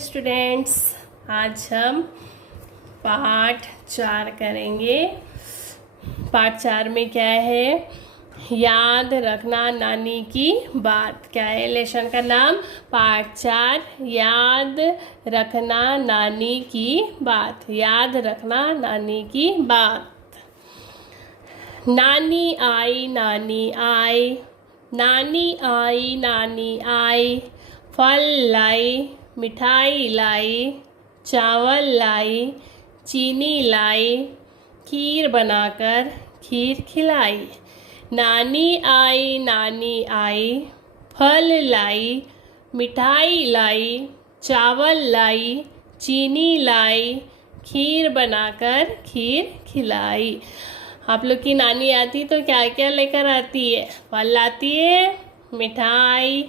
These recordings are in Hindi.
स्टूडेंट्स, आज हम पाठ 4 करेंगे। पाठ 4 में क्या है? याद रखना नानी की बात। क्या है लेसन का नाम? पाठ 4 याद रखना नानी की बात। याद रखना नानी की बात। नानी आई नानी आई, नानी आई नानी आई, फल लाई मिठाई लाई, चावल लाई चीनी लाई, खीर बनाकर खीर खिलाई। नानी आई, फल लाई मिठाई लाई, चावल लाई चीनी लाई, खीर बनाकर खीर खिलाई। आप लोग की नानी आती तो क्या क्या लेकर आती है? फल लाती है, मिठाई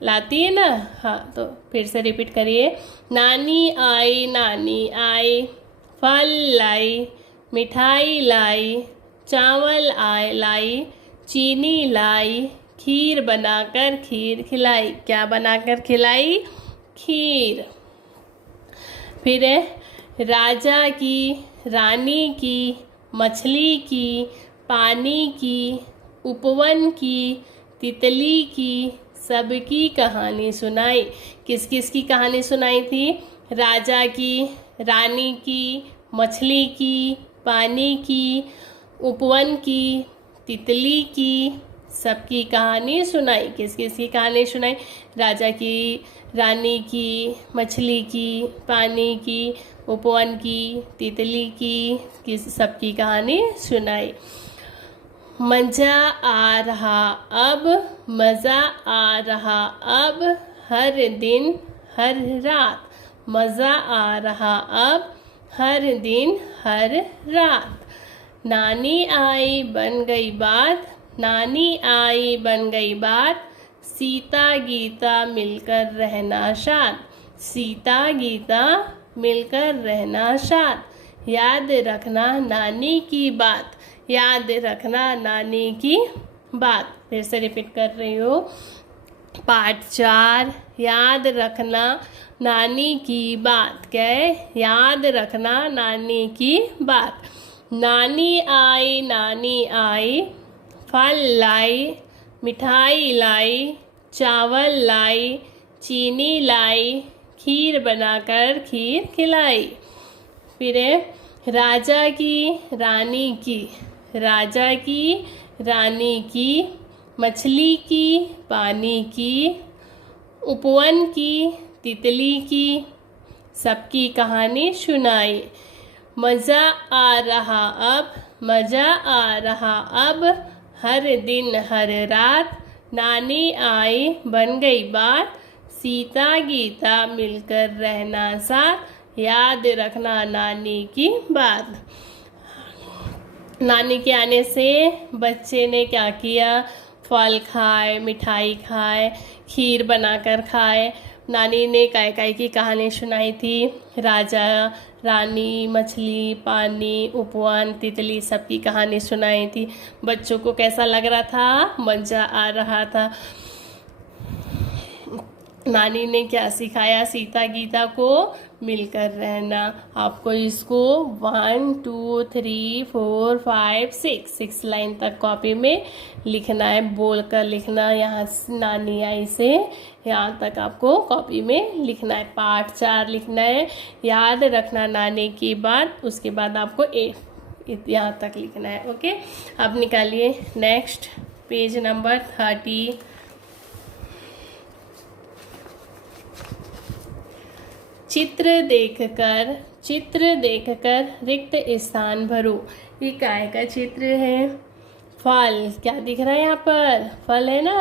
लाती है ना। हाँ, तो फिर से रिपीट करिए। नानी आई, फल लाई मिठाई लाई, चावल लाई चीनी लाई, खीर बनाकर खीर खिलाई। क्या बनाकर खिलाई? खीर। फिर है राजा की, रानी की, मछली की, पानी की, उपवन की, तितली की, सबकी कहानी सुनाई। किस किस की कहानी सुनाई थी? राजा की, रानी की, मछली की, पानी की, उपवन की, तितली की, सबकी कहानी सुनाई। किस किस की कहानी सुनाई? राजा की, रानी की, मछली की, पानी की, उपवन की, तितली की, किस सबकी कहानी सुनाई। मज़ा आ रहा अब, मज़ा आ रहा अब, हर दिन हर रात। मज़ा आ रहा अब, हर दिन हर रात। नानी आई बन गई बात, नानी आई बन गई बात, सीता गीता मिलकर रहना साथ। सीता गीता मिलकर रहना साथ। याद रखना नानी की बात। याद रखना नानी की बात। फिर से रिपीट कर रही हूँ। पाठ 4 याद रखना नानी की बात। क्या है? याद रखना नानी की बात। नानी आई, फल लाई मिठाई लाई, चावल लाई चीनी लाई, खीर बनाकर खीर खिलाई। फिर है राजा की, रानी की, राजा की, रानी की, मछली की, पानी की, उपवन की, तितली की, सबकी कहानी सुनाई। मज़ा आ रहा अब, मज़ा आ रहा अब, हर दिन हर रात। नानी आई बन गई बात, सीता गीता मिलकर रहना साथ। याद रखना नानी की बात। नानी के आने से बच्चे ने क्या किया? फल खाए, मिठाई खाए, खीर बनाकर खाए। नानी ने काय काय की कहानी सुनाई थी? राजा, रानी, मछली, पानी, उपवन, तितली, सबकी कहानी सुनाई थी। बच्चों को कैसा लग रहा था? मज़ा आ रहा था। नानी ने क्या सिखाया? सीता गीता को मिलकर रहना। आपको इसको 1 2 3 4 5 6 लाइन तक कॉपी में लिखना है। बोलकर लिखना। यहाँ नानी आई से यहाँ तक आपको कॉपी में लिखना है। पाठ 4 लिखना है। याद रखना नानी की बात। उसके बाद आपको यहाँ तक लिखना है। ओके, अब निकालिए नेक्स्ट पेज नंबर 30। चित्र देखकर रिक्त स्थान भरो। ये काय का चित्र है? फल। क्या दिख रहा है यहाँ पर? फल है ना।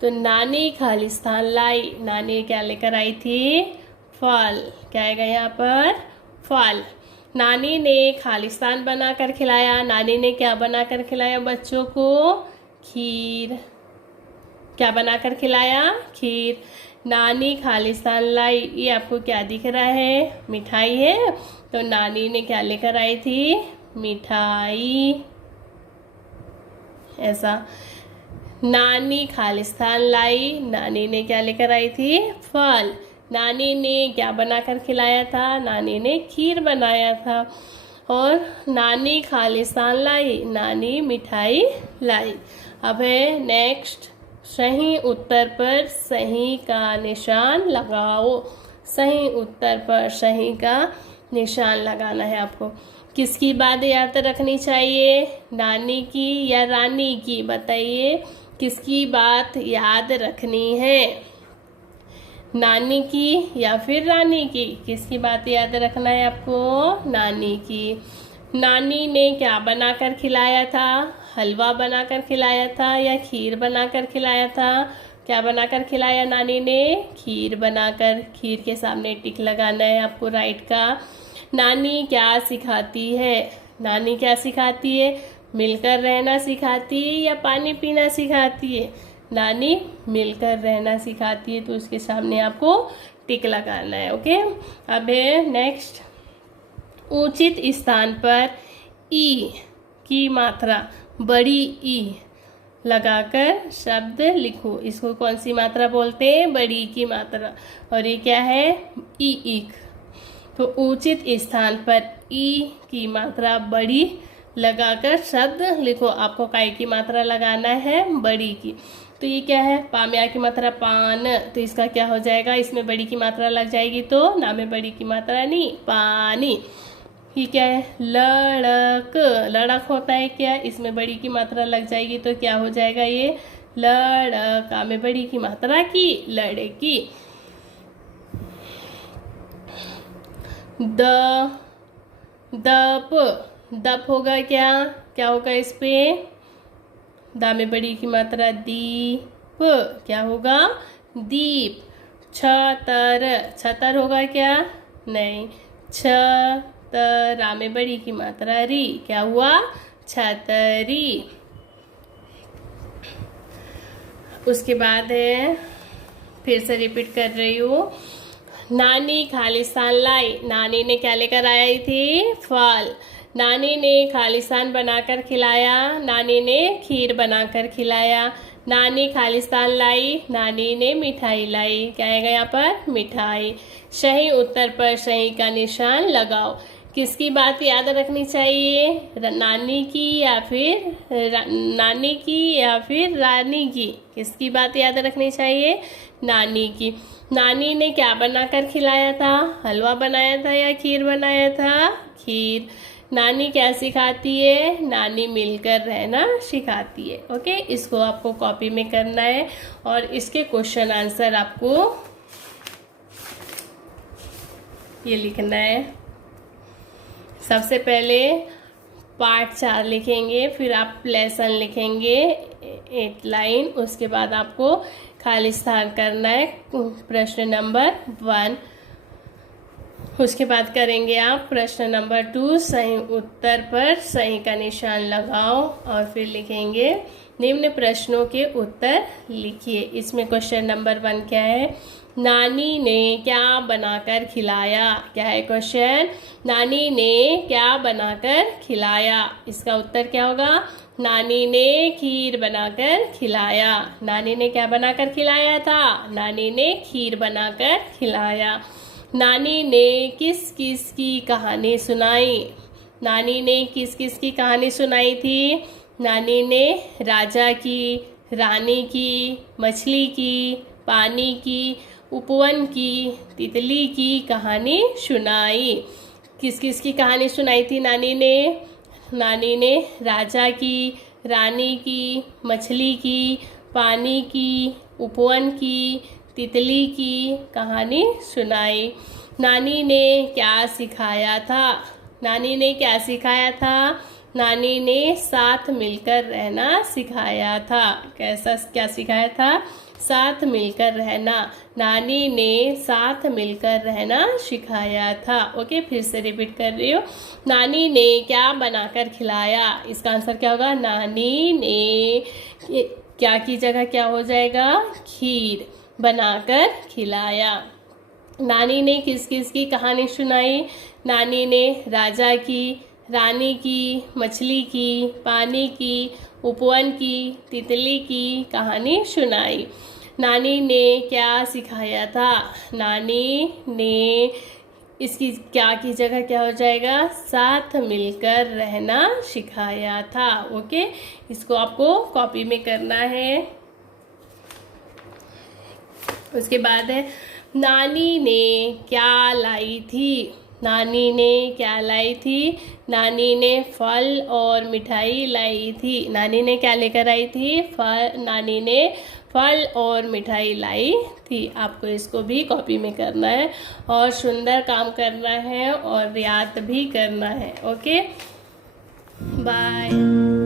तो नानी खालिस्तान लाई। नानी क्या लेकर आई थी? फल। क्या आएगा यहाँ पर? फल। नानी ने खालिस्तान बनाकर खिलाया। नानी ने क्या बनाकर खिलाया बच्चों को? खीर। क्या बनाकर खिलाया? खीर। नानी खालिस्तान लाई। ये आपको क्या दिख रहा है? मिठाई है। तो नानी ने क्या लेकर आई थी? मिठाई। ऐसा। नानी खालिस्तान लाई। नानी ने क्या लेकर आई थी? फल। नानी ने क्या बनाकर खिलाया था? नानी ने खीर बनाया था। और नानी खालिस्तान लाई, नानी मिठाई लाई। अब है नेक्स्ट, सही उत्तर पर सही का निशान लगाओ। सही उत्तर पर सही का निशान लगाना है आपको। किसकी बात याद रखनी चाहिए? नानी की या रानी की? बताइए किसकी बात याद रखनी है? नानी की या फिर रानी की? किसकी बात याद रखना है आपको? नानी की। नानी ने क्या बनाकर खिलाया था? हलवा बनाकर खिलाया था या खीर बनाकर खिलाया था? क्या बनाकर खिलाया नानी ने? खीर बनाकर। खीर के सामने टिक लगाना है आपको राइट का। नानी क्या सिखाती है? नानी क्या सिखाती है? मिलकर रहना सिखाती है या पानी पीना सिखाती है? नानी मिलकर रहना सिखाती है, तो उसके सामने आपको टिक लगाना है। ओके, अब है नेक्स्ट, उचित स्थान पर ई की मात्रा बड़ी ई लगाकर शब्द लिखो। इसको कौन सी मात्रा बोलते हैं? बड़ी की मात्रा। और ये क्या है? ई इक। तो उचित स्थान पर ई की मात्रा बड़ी लगाकर शब्द लिखो। आपको काय की मात्रा लगाना है? बड़ी की। तो ये क्या है? पाम्या की मात्रा पान, तो इसका क्या हो जाएगा? इसमें बड़ी की मात्रा लग जाएगी तो ना में बड़ी की मात्रा नहीं, पानी। ये क्या है? लड़क। लड़क होता है क्या? इसमें बड़ी की मात्रा लग जाएगी तो क्या हो जाएगा? ये लड़का में बड़ी की मात्रा की, लड़की। दप। दप होगा क्या? क्या होगा इस पे? दा में बड़ी की मात्रा दीप, क्या होगा? दीप। छतर। छतर होगा क्या? नहीं। छतरा में बड़ी की मात्रा री, क्या हुआ? छतरी। उसके बाद है, फिर से रिपीट कर रही हूँ, नानी खालिस्तान लाई। नानी ने क्या लेकर आई थी? फल। नानी ने खालिस्तान बनाकर खिलाया। नानी ने खीर बनाकर खिलाया। नानी खालिस्तान लाई, नानी ने मिठाई लाई। क्या आएगा यहाँ पर? मिठाई। सही उत्तर पर सही का निशान लगाओ। किसकी बात याद रखनी चाहिए? नानी की या फिर नानी की या फिर रानी की? किसकी बात याद रखनी चाहिए? नानी की। नानी ने क्या बनाकर खिलाया था? हलवा बनाया था या खीर बनाया था? खीर। नानी क्या सिखाती है? नानी मिलकर रहना सिखाती है। ओके, इसको आपको कॉपी में करना है और इसके क्वेश्चन आंसर आपको ये लिखना है। सबसे पहले पार्ट 4 लिखेंगे, फिर आप लेसन लिखेंगे 8 लाइन। उसके बाद आपको खालिस्तान करना है प्रश्न नंबर 1। उसके बाद करेंगे आप प्रश्न नंबर 2, सही उत्तर पर सही का निशान लगाओ और फिर लिखेंगे निम्न प्रश्नों के उत्तर लिखिए। इसमें क्वेश्चन नंबर 1 क्या है? नानी ने क्या बनाकर खिलाया? क्या है क्वेश्चन? नानी ने क्या बनाकर खिलाया। इसका उत्तर क्या होगा? नानी ने खीर बनाकर खिलाया। नानी ने क्या बनाकर खिलाया था? नानी ने खीर बनाकर खिलाया। नानी ने किस किस की कहानी सुनाई? नानी ने किस किस की कहानी सुनाई थी? नानी ने राजा की, रानी की, मछली की, पानी की, उपवन की, तितली की कहानी सुनाई। किस किस की कहानी सुनाई थी नानी ने? नानी ने राजा की, रानी की, मछली की, पानी की, उपवन की, तितली की कहानी सुनाई। नानी ने क्या सिखाया था? नानी ने क्या सिखाया था? नानी ने साथ मिलकर रहना सिखाया था। कैसा क्या सिखाया था? साथ मिलकर रहना। नानी ने साथ मिलकर रहना सिखाया था। ओके, फिर से रिपीट कर रही हूँ। नानी ने क्या बनाकर खिलाया? इसका आंसर क्या होगा? नानी ने क्या की जगह क्या हो जाएगा? खीर बनाकर खिलाया। नानी ने किस किस की कहानी सुनाई? नानी ने राजा की, रानी की, मछली की, पानी की, उपवन की, तितली की कहानी सुनाई। नानी ने क्या सिखाया था? नानी ने, इसकी क्या की जगह क्या हो जाएगा? साथ मिलकर रहना सिखाया था। ओके, इसको आपको कॉपी में करना है। उसके बाद है नानी ने क्या लाई थी? नानी ने क्या लाई थी? नानी ने फल और मिठाई लाई थी। नानी ने क्या लेकर आई थी? नानी ने फल और मिठाई लाई थी। आपको इसको भी कॉपी में करना है और सुंदर काम करना है और याद भी करना है। Okay, bye.